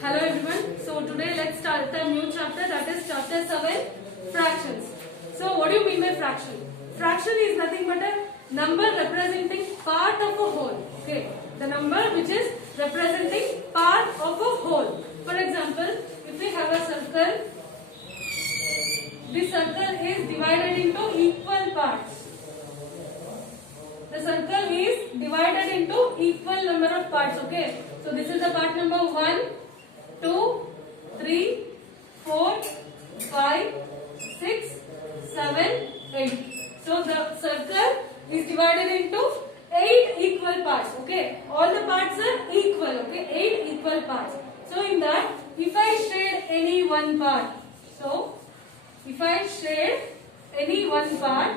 Hello everyone. So today let's start the new chapter, that is chapter 7, fractions. So what do you mean by fraction? Fraction is nothing but a number representing part of a whole. Okay, the number which is representing part of a whole. For example, if we have a circle, this circle is divided into equal parts. The circle is divided into equal number of parts. Okay, so this is the part number 1, 2, 3, 4, 5, 6, 7, 8. So the circle is divided into 8 equal parts. Okay, all the parts are equal. Okay, 8 equal parts. So in that, if I shade any one part, so if I shade any one part,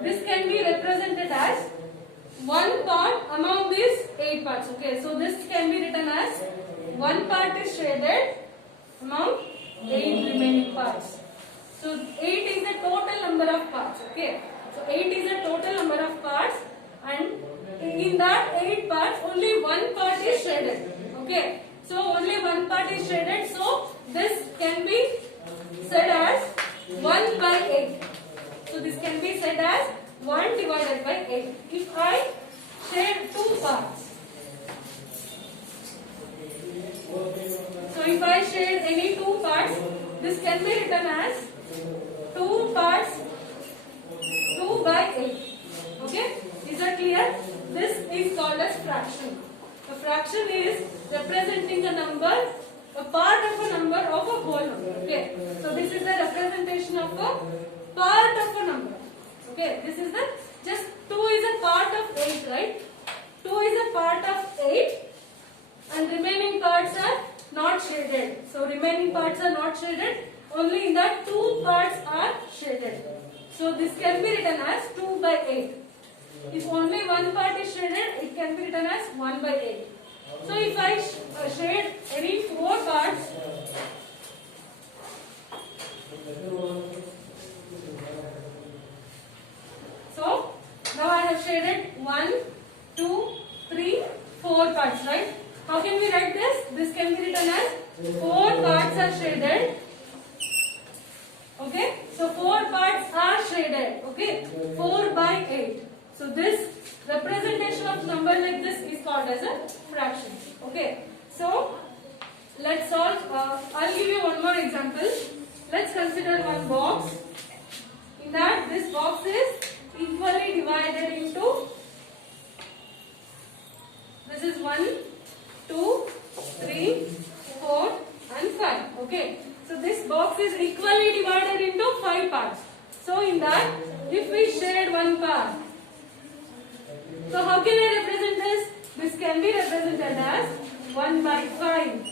this can be represented as one part among these 8 parts. Okay, so this can be written as one part is shaded among 8 remaining parts. So 8 is the total number of parts. Okay, so 8 is the total number of parts, and in that 8 parts only one part is shaded. Okay, so only one part is shaded. So this can be said as 1 by 8. So this can be said as 1 divided by 8. If I shade 2 parts, so if I shade any 2 parts, this can be written as 2 parts 2 by 8. Okay, is that clear? This is called as fraction. A fraction is representing a number, a part of a number of a whole number. Okay, so this is the representation of a part of a number. Okay, this is the, just 2 is a part of 8, right? 2 is a part of 8 and remaining parts are not shaded. So remaining parts are not shaded, only in that 2 parts are shaded. So this can be written as 2 by 8. If only one part is shaded, it can be written as 1 by 8. So if I shade any 4 parts, so now I have shaded 1, 2, 3, 4 parts, right? How can we write this? This can be written as 4 parts are shaded. Okay, so 4 parts are shaded. Okay, 4 by 8. So this representation of number like this is called as a fraction. Okay, so let's solve. I'll give you one more example. Let's consider one box. In that, this box is equally divided into, this is 1, 2, 3, 4 and 5. Okay, so this box is equally divided into 5 parts. So in that, if we shade one part, so how can I represent this? This can be represented as 1 by 5.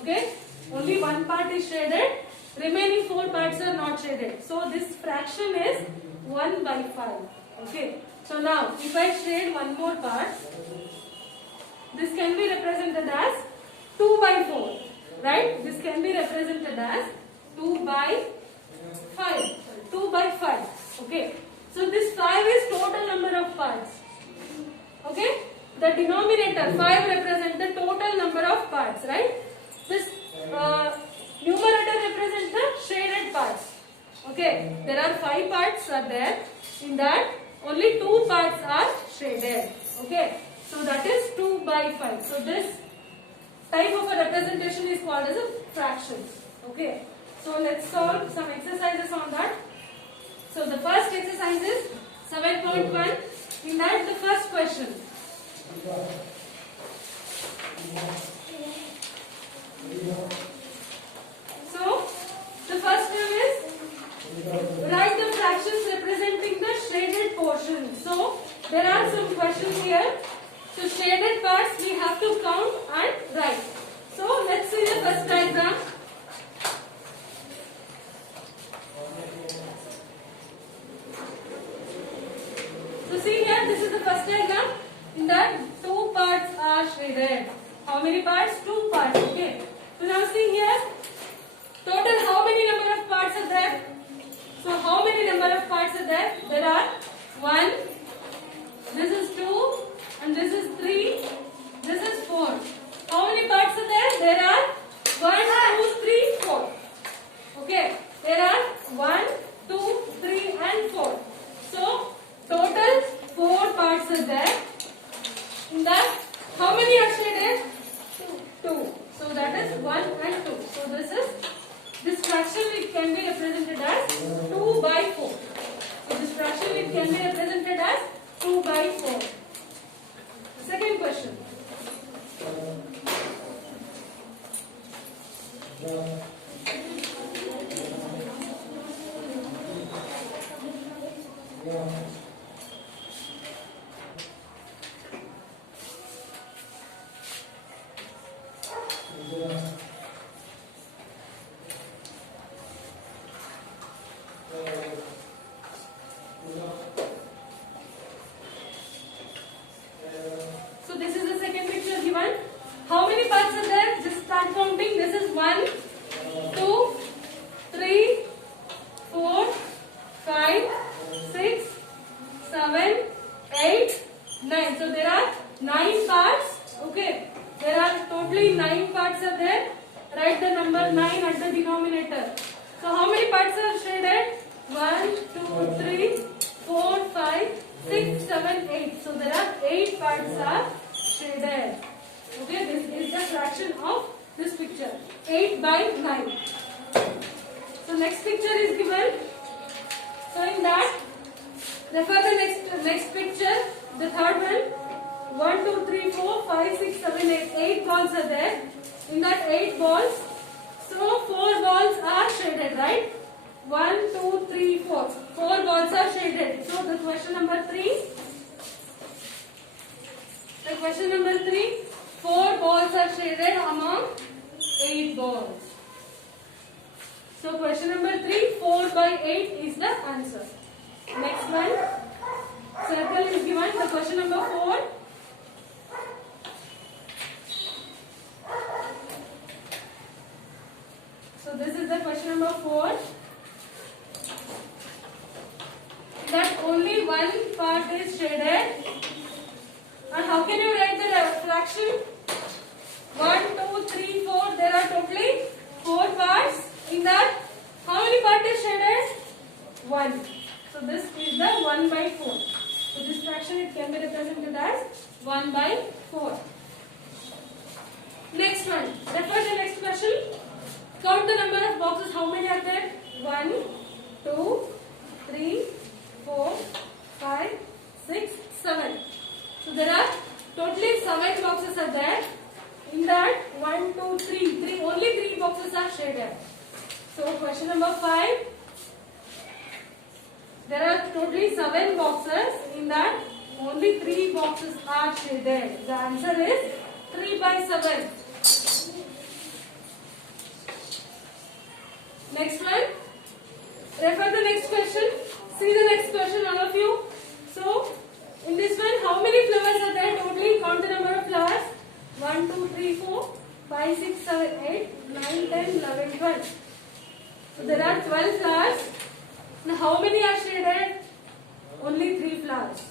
Okay, only one part is shaded, remaining 4 parts are not shaded. So this fraction is 1 by 5. Okay, so now if I shade one more part, this can be represented as 2 by 4, right? This can be represented as 2 by 5. 2 by 5. Okay, so this 5 is total number of parts. Okay, the denominator 5 represents the total number of parts, right? This numerator represents the shaded parts. Okay, there are 5 parts are there. In that, only 2 parts are shaded. Okay, so that is 2 by 5. So this type of a representation is called as a fraction. Okay, so let's solve some exercises on that. So the first exercise is 7.1. In that, the first question. So the first one is write the fractions representing the shaded portion. So there are some questions here. So shaded parts we have to count and write. So let's see the first diagram. So see here, this is the first diagram. In that 2 parts are shaded. How many parts? 2 parts. Okay. So now see here, total how many number of parts are there? So how many number of parts are there? There are 1, this is 2 and this is 3, this is 4. How many parts are 1 and 2. So this fraction it can be represented as 2 by 4. So this fraction it can be represented as 2 by 4. Second question. So this is the second picture given. How many parts are there? Just start counting. This is 1, 2, 3, 4, 5, 6, 7, 8, 9. So there are 9 parts. Okay. There are totally 9 parts are there. Write the number 9 at the denominator. So how many parts are shaded? 1, 2, 3, 4, 5, 6, 7, 8. So there are 8 parts are shaded. Okay, this is the fraction of this picture. 8 by 9. So next picture is given. So in that, refer the next picture, the third one. 1, 2, 3, 4, 5, 6, 7, 8. 8 balls are there. In that 8 balls, so 4 balls are shaded, right? 1, 2, 3, 4. 4 balls are shaded. So the question number 3. The question number 3. 4 balls are shaded among 8 balls. So question number 3. 4 by 8 is the answer. Next one. Circle is given. The question number 4. So this is the question number 4. That only one part is shaded. And how can you write the fraction? 1, 2, 3, 4. There are totally 4 parts. In that, how many parts is shaded? 1. So this is the 1 by 4. So this fraction it can be represented as 1 by 4. Next one. Refer the next question. Count the number of boxes. How many are there? 1, 2, 3, 4, 5, 6, 7. So there are totally 7 boxes are there. In that 1, 2, 3, only 3 boxes are shaded. So question number 5. There are totally 7 boxes. In that only 3 boxes are shaded. The answer is 3 by 7. Next one. Refer the next question. See the next question, all of you. So, in this one, how many flowers are there totally? Count the number of flowers. 1, 2, 3, 4, 5, 6, 7, 8, 9, 10, 11, 12. So, there are 12 flowers. Now, how many are shaded? Only 3 flowers.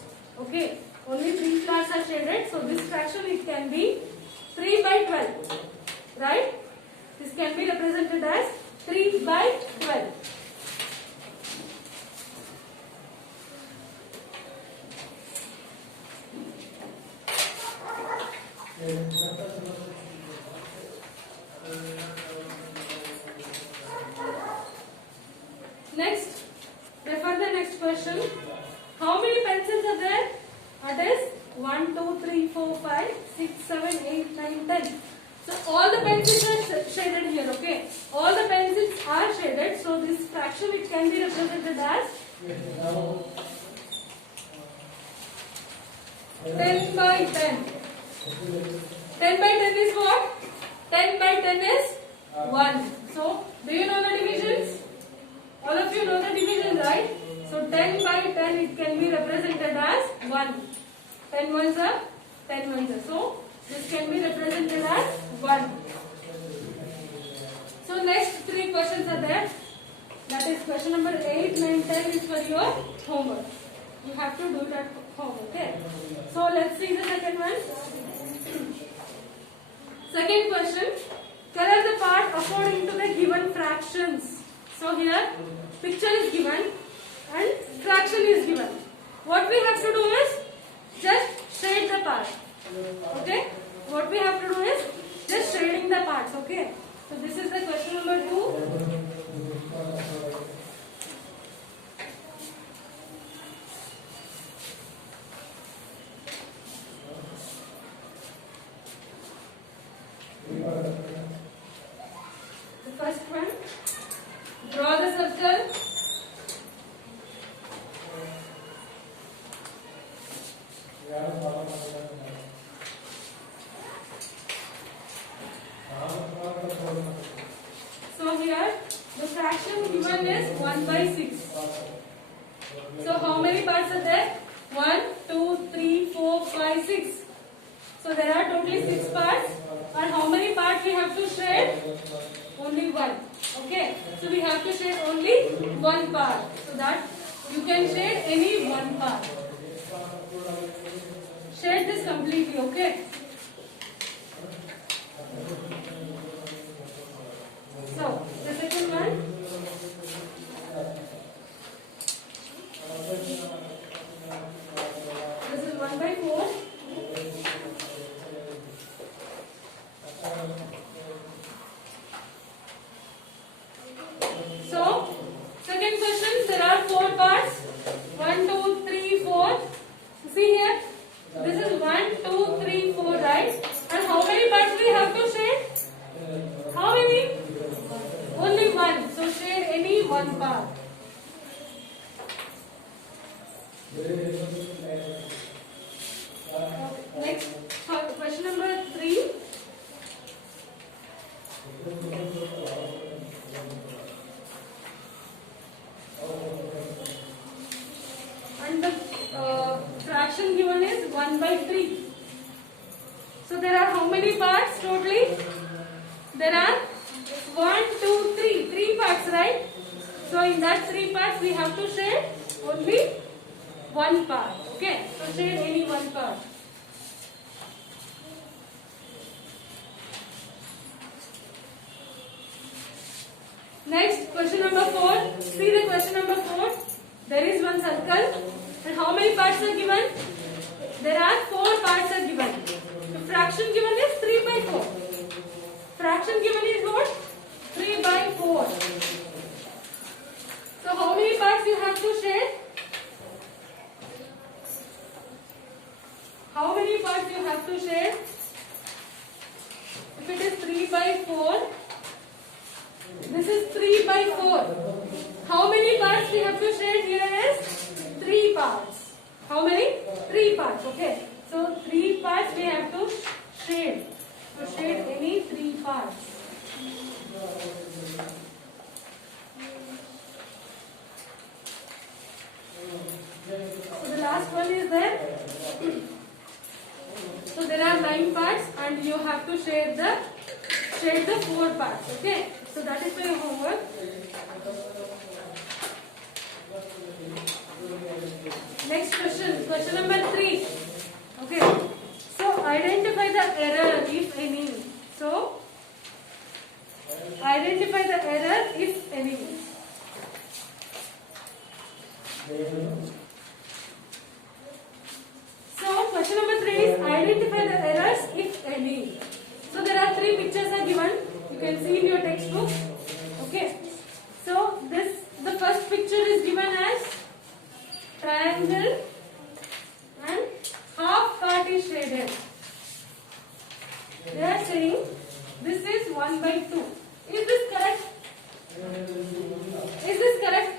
Okay. Only 3 flowers are shaded. So, this fraction it can be 3 by 12. Right? This can be represented as 3 by 12. Next, refer the next question. How many pencils are there? That is 1, 2, 3, 4, 5, 6, 7, 8, 9, 10. So all the pencils are shaded here, okay? All the pencils are shaded. So this fraction it can be represented as 10 by 10. 10 by 10 is what? 10 by 10 is 1. So do you know the divisions? All of you know the division, right? So 10 by 10 it can be represented as 1. 10 ones are 10 ones are. So this can be represented as 1. So next 3 questions are there. That is question number 8, 9, 10 is for your homework. You have to do it at home, okay? So let's see the second one. Second question. Color the part according to the given fractions. So here picture is given and fraction is given. What we have to do is just shade the part. Okay? What we have to do is just shading the parts. Okay? 1 by 6. So how many parts are there? 1, 2, 3, 4, 5, 6. So there are totally 6 parts. And how many parts we have to shade? Only 1. Okay. So we have to shade only 1 part. So that you can shade any 1 part. Shade this completely. Okay. So the second one. This is 1 by 4. So, second question, there are 4 parts. 1, 2, 3, 4. See here, this is 1, 2, 3, 4, right? And how many parts we have to shade? How many? Only 1. So, shade any 1 part. Next, question number 3. And the fraction given is 1 by 3. So there are how many parts totally? There are 1, 2, 3. 3 parts, right? So in that 3 parts we have to shade only 1 part. Okay. So shade any 1 part. Next, question number 4. See the question number 4. There is one circle. And how many parts are given? There are 4 parts are given. The fraction given is 3 by 4. Fraction given is what? 3 by 4. So how many parts you have to shade? How many parts you have to shade? If it is 3 by 4, this is 3 by 4. How many parts we have to shade? Here is 3 parts. How many? 3 parts. Okay. So 3 parts we have to shade. So shade any 3 parts. So the last one is there. So there are 9 parts and you have to shade the 4 parts. Okay. So that is for your homework. Next question. Question number 3. Okay. So identify the error if any. So identify the error if any. So question number 3 is identify the errors if any. So there are 3 pictures are given. You can see in your textbook. Okay. So the first picture is given as triangle and half part is shaded. They are saying this is 1 by 2. Is this correct? Is this correct?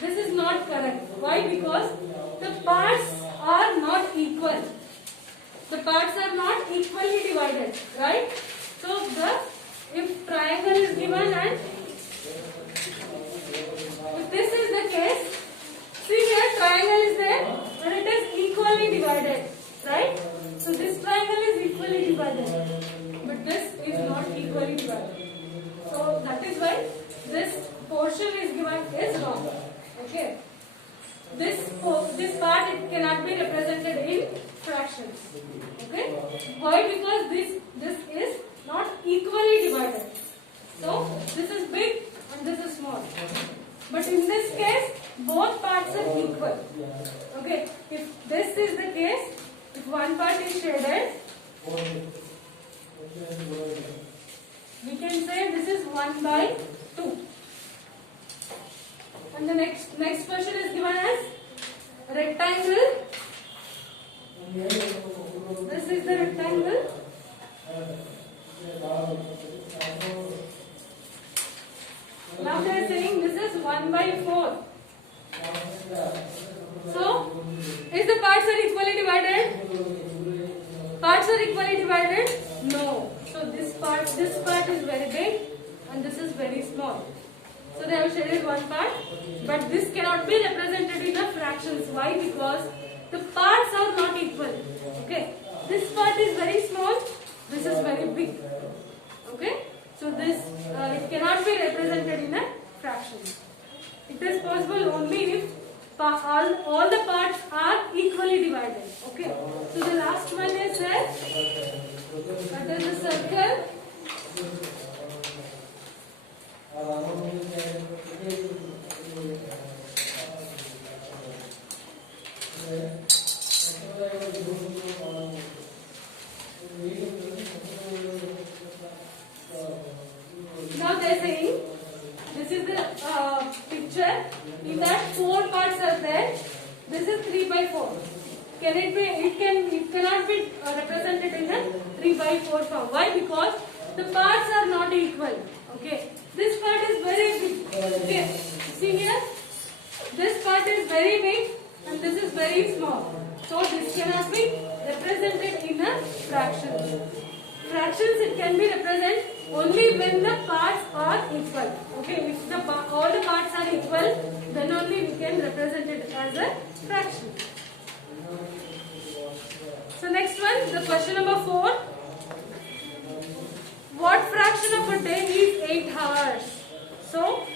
This is not correct. Why? Because the parts are not equal. The parts are not equally divided, right? So if triangle is given and if this is the case, see here triangle is there and it is equally divided, right? So this triangle is equally divided, but this is not equally divided. So that is why this portion is given is wrong. Okay. This part it cannot be represented in fractions. Okay. Why? Because this is not equally divided. So this is big and this is small. But in this case, both parts are equal. Okay. If this is the case, if one part is shaded, we can say this is 1 by 2. And the next question is given as rectangle. This is the rectangle. Now they are saying this is 1 by 4. So, is the parts are equally divided? Parts are equally divided? No. So this part is very big and this is very small. So they have shaded one part, but this cannot be represented in the fractions. Why? Because the parts are not equal. Okay, this part is very small, this is very big. Okay, so this it cannot be represented in a fraction. It is possible only if all the parts are equally divided. Okay, so the last one is that is a circle. Now they are saying this is the picture. In that 4 parts are there. This is 3 by 4. Can it be? It cannot be represented in a 3 by 4 form. Why? Because the parts are not equal. Okay. This part is very big. Okay. See here. This part is very big and this is very small. So this cannot be represented in a fraction. Fractions it can be represented only when the parts are equal. Okay, if all the parts are equal, then only we can represent it as a fraction. So next one, the question number 4. What fraction of a day is 8 hours? So,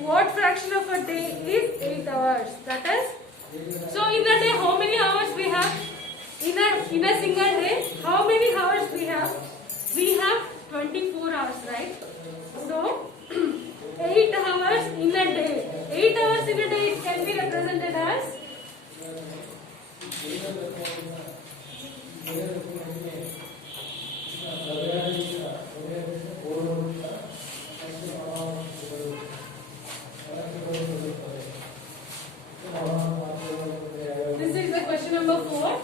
what fraction of a day is 8 hours? That is, so in a day how many hours we have? In a single day, how many hours we have? We have 24 hours, right? So, 8 hours in a day. 8 hours in a day it can be represented as this is the question number 4.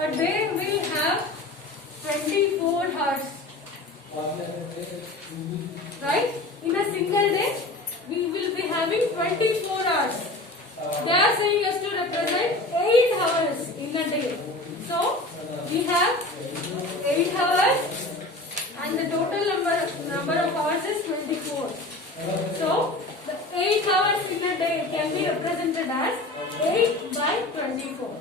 A day will have 24 hours. Right? In a single day, we will be having 24 hours. They are saying us to represent 8 hours in a day. So, we have 8 hours and the total number of hours is 24. So, the 8 hours in a day can be represented as 8 by 24.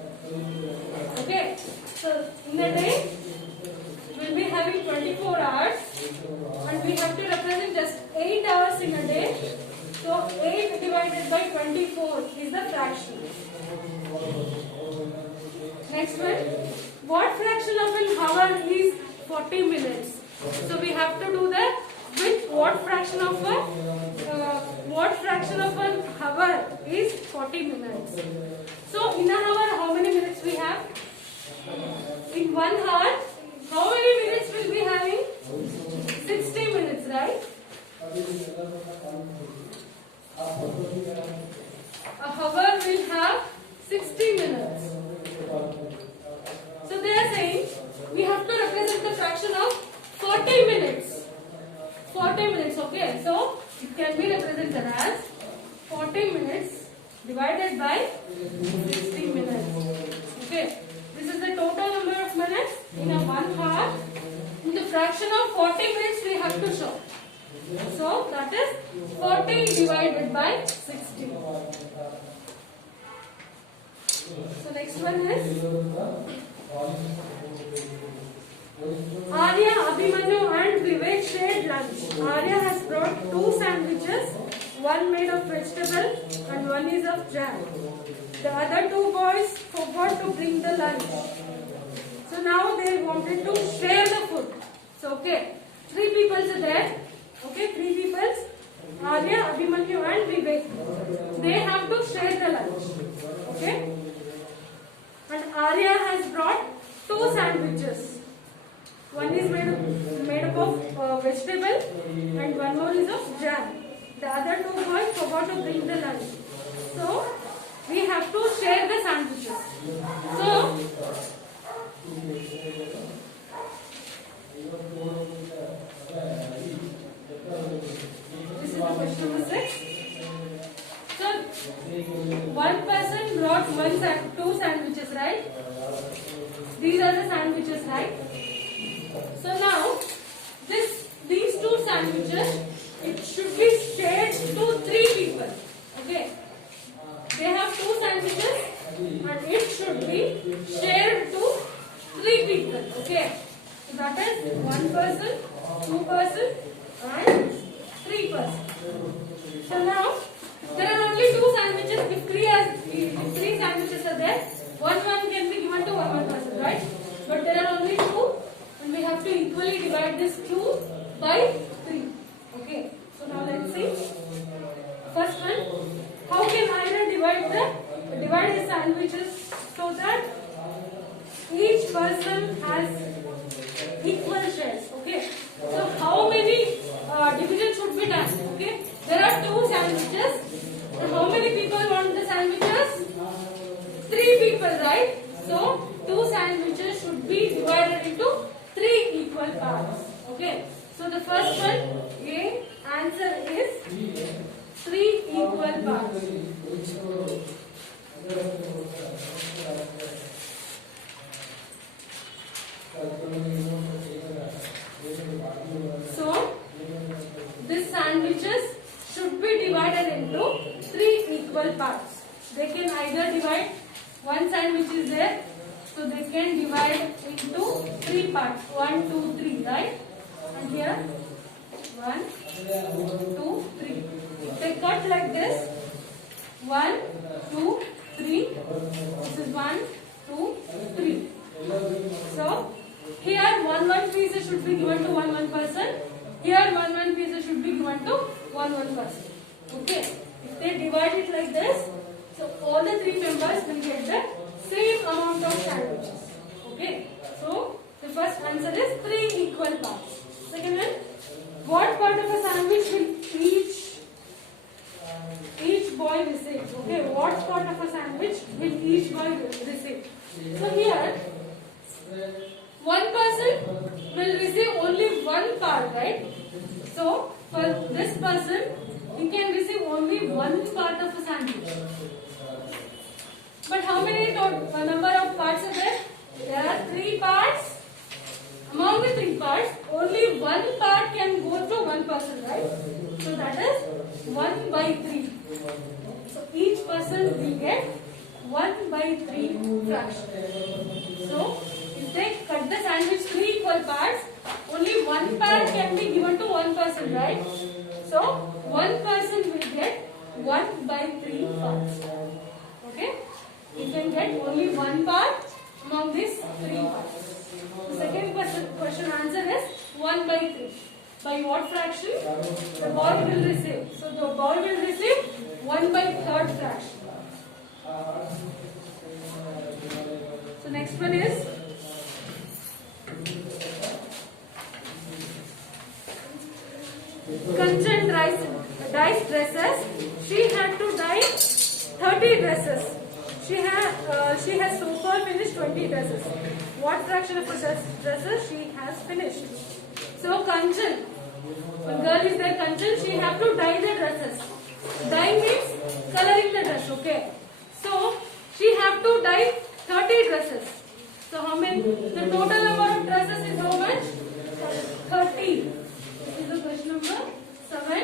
Okay, so in a day we will be having 24 hours and we have to represent just 8 hours in a day. So 8 divided by 24 is the fraction. Next one, what fraction of an hour is 40 minutes? So we have to do that with what fraction of an hour is 40 minutes. So in an hour how many minutes we have? In 1 hour how many minutes will we having? 60 minutes, right? A hour will have 60 minutes. So they are saying we have to represent the fraction of 40 minutes. 40 minutes, okay. So it can be represented as 40 minutes divided by 60 minutes. Okay. This is the total number of minutes in a 1 hour. In the fraction of 40 minutes we have to show. So that is 40 divided by 60. So next one is Arya, Abhimanyu and Vivek shared lunch. Arya has brought 2 sandwiches, one made of vegetable and one is of jam. The other 2 boys forgot to bring the lunch. So now they wanted to share the food. So okay, 3 people are there. Okay, 3 people. Arya, Abhimanyu and Vivek. They have to share the lunch. Okay. And Arya has brought 2 sandwiches. One is made up of vegetable and one more is of jam. The other 2 boys forgot to bring the lunch. So we have to share the sandwiches. So this is the question number 6. So one person brought 2 sandwiches, right? These are the sandwiches, right? So now these two sandwiches, it should be shared to three people. Okay. They have two sandwiches and it should be shared to three people. Okay. So that is one person, two person and three person. So now there are only two sandwiches. If three sandwiches are there, one can be given to one person, right? But there are only two, and we have to equally divide this 2 by 3. Okay. So now let's see. First one, how can I divide the sandwiches so that each person has equal shares? Okay. So how many divisions should be done? Okay. There are two sandwiches. So how many people want the sandwiches? 3 people, right? So 2 sandwiches should be divided into 3 equal parts. Okay. So the first one, A, answer is 3 equal parts. So these sandwiches should be divided into 3 equal parts. They can either divide, one sandwich is there, so they can divide into 3 parts. 1, 2, 3, right? And here 1, 2, 3. If they cut like this, 1, 2, 3. This is 1, 2, 3. So here one piece should be given to one person. Here one piece should be given to one person. Okay. If they divide it like this, so all the 3 members will get the same amount of sandwiches. Okay. So the first answer is 3 equal parts. Second one, what part of a sandwich will each boy receive? Okay. What part of a sandwich will each boy receive? So here, one person will receive only one part, right? So for this person, he can receive only one part of a sandwich. But how many number of parts are there? There are 3 parts. Among the 3 parts, only one part can go to one person, right? So that is 1 by 3. So each person will get 1 by 3 fraction. So if they cut the sandwich 3 equal parts, only one part can be given to one person, right? So one person will get 1 by 3 parts. Okay? You can get only one part among these 3 parts. The second question answer is 1 by 3. By what fraction? The boy will receive. So the boy will receive 1 by 3rd fraction. So next one is Kanchan dyes dresses. She had to dye 30 dresses. She has so far finished 20 dresses. What fraction of her dresses she has finished? So Kanchan, when girl is there, Kanchan, she have to dye the dresses. Dye means coloring the dress. Okay. So she have to dye 30 dresses. So how many? The total number of dresses is how much? 30. This is the question number 7.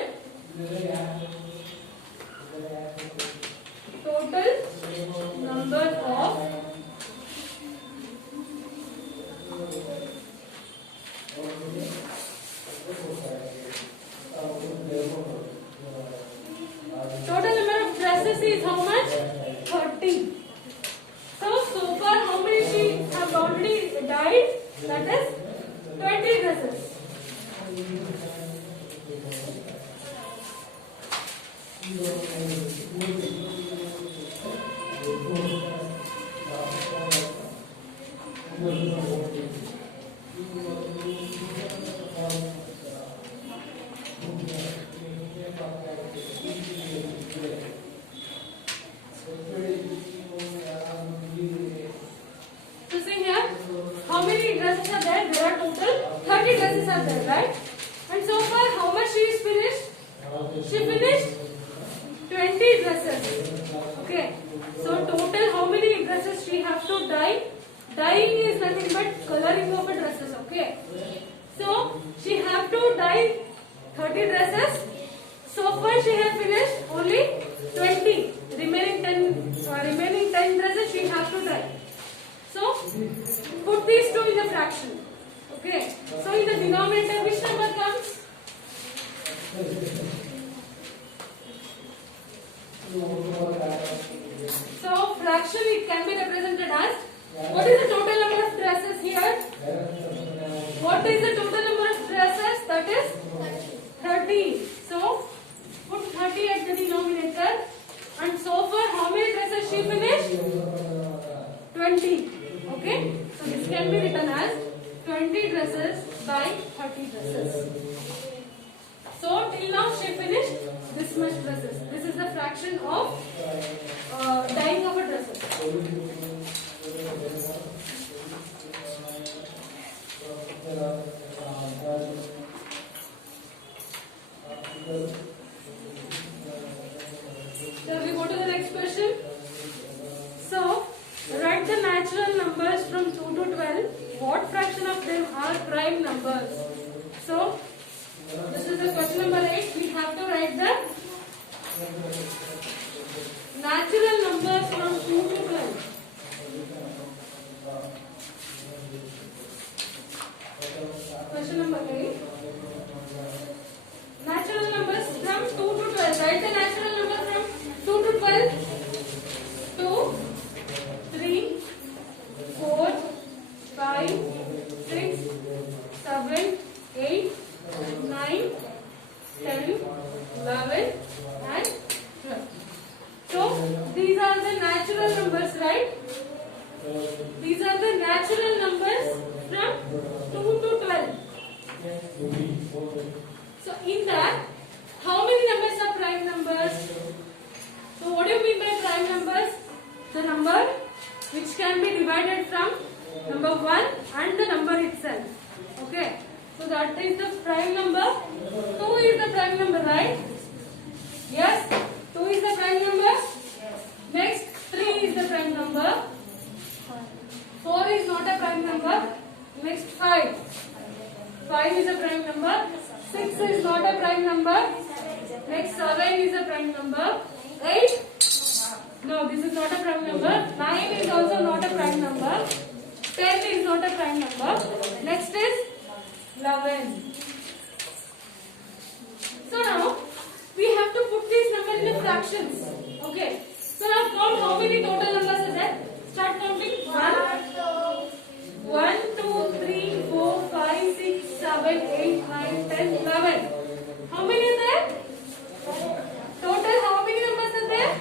Total number of dresses is how much? 30. So far how many she have already dyed? That is 20 dresses. So see here, how many dresses are there? There are total 30 dresses are there, right? And so far how much she is finished? She finished 20 dresses. Okay. So total how many dresses she have to dye? Dyeing is nothing but coloring of the dresses. Okay. So she have to dye 30 dresses. So far she has finished only 20. Remaining 10 dresses she has to try. So put these two in the fraction. Okay. So in the denominator which number comes? So fraction it can be represented as, what is the total number of dresses here? What is the total number of dresses? That is 30. So put 30 at the denominator. And so far how many dresses she finished? 20. Okay. So this can be written as 20 dresses by 30 dresses. So till now she finished this much dresses. This is the fraction of dyeing of a dresses. Shall we go to the next question? So write the natural numbers from 2 to 12. What fraction of them are prime numbers? So this is the question number 8. We have to write the natural numbers from 2 to 12. Question number 8. Natural numbers from 2 to 12. Write the natural number from 2 to 12. 2, 3, 4, 5, 6, 7, 8, 9, 10, 11 and 12. So these are the natural numbers, right? These are the natural numbers from 2 to 12. So in that, how many numbers are prime numbers? So what do you mean by prime numbers? The number which can be divided from number 1 and the number itself. Okay. So that is the prime number. 2 is the prime number, right? Yes. 2 is the prime number. Next, 3 is the prime number. 4 is not a prime number. Next, 5. 5 is a prime number. 6 is not a prime number. Next, 7 is a prime number. 8. No, this is not a prime number. 9 is also not a prime number. 10 is not a prime number. Next is 11. So now we have to put these numbers in the fractions. Okay. So now count how many total numbers are there. Start counting. 1, 2, 3, 4, 5, 6, 7, 8, 9, 10, 11. How many are there? Total how many numbers are there?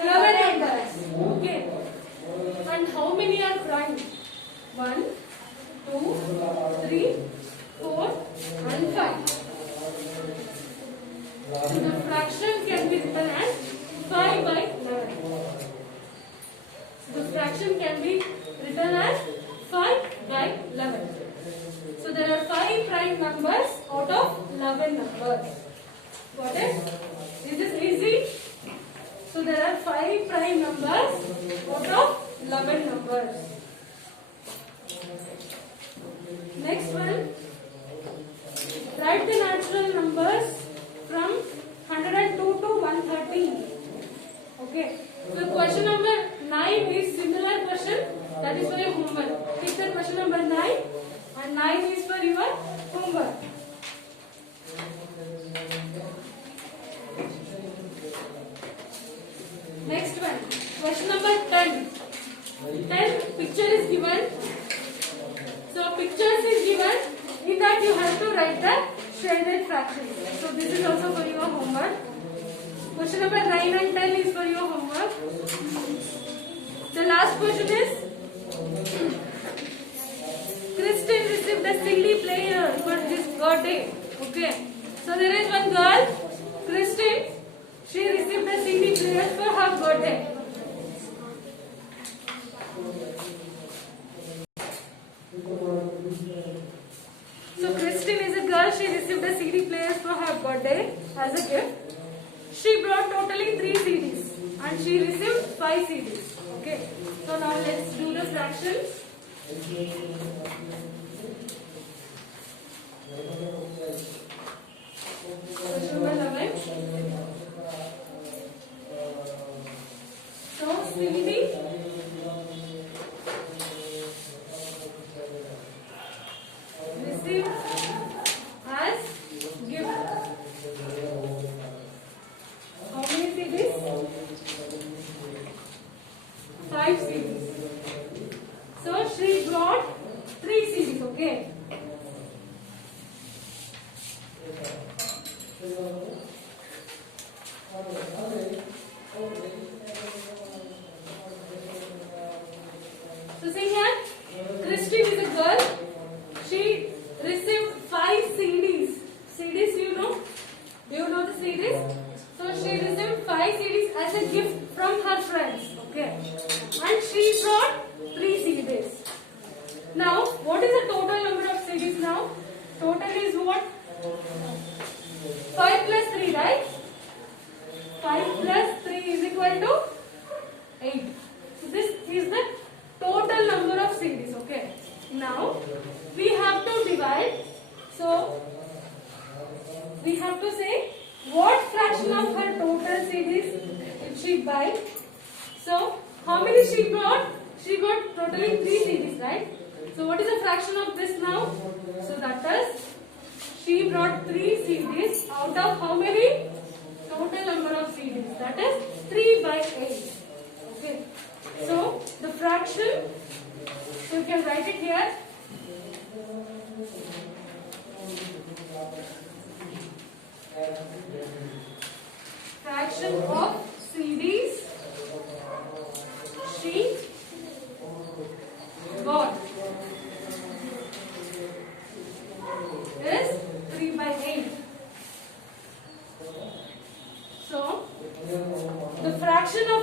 11 numbers. Okay. And how many are prime? 1, 2, 3, 4 and 5. So the fraction can be written as 5 by 11. So the fraction can be written as 5 by 11. So there are 5 prime numbers out of 11 numbers. Got it? Is this easy? So there are 5 prime numbers out of 11 numbers. Next one. Write the natural numbers from 102 to 113. Okay. So question number 9 is similar question. That is for your homework. Take the question number 9 and 9 is for your homework. Next one. Question number 10. 10 picture is given. So pictures is given. In that you have to write the shaded fractions. So this is also for your homework. Question number 9 and 10 is for your homework. The last question is, Kristen received a CD player for his birthday. Okay. So there is one girl, Kristen. She received a CD player for her birthday. So Kristen is a girl. She received a CD player for her birthday as a gift. She brought totally 3 CDs and she received 5 CDs. Okay. So now let's do the fractions. Question number 11. So CD received as gift. How many CDs? 5 CDs. So she brought 3 CDs. Okay. So see here, Christine is a girl. She received 5 CDs. CDs, you know? Do you know the CDs? So she received 5 CDs as a gift from her friends. Okay. And she brought 3 CDs. Now, what is the total number of CDs now? Total is what? 5 plus 3, right? 5 plus 3 is equal to 8. So this is the total number of CDs. Okay. Now we have to divide. So we have to say what fraction of her total CDs did she buy. So how many she got? She got totally 3 CDs, right? So what is the fraction of this now? So that is she brought 3 CDs out of how many? Total number of CDs. That is 3 by 8. Okay. So the fraction, so you can write it here. Fraction of CDs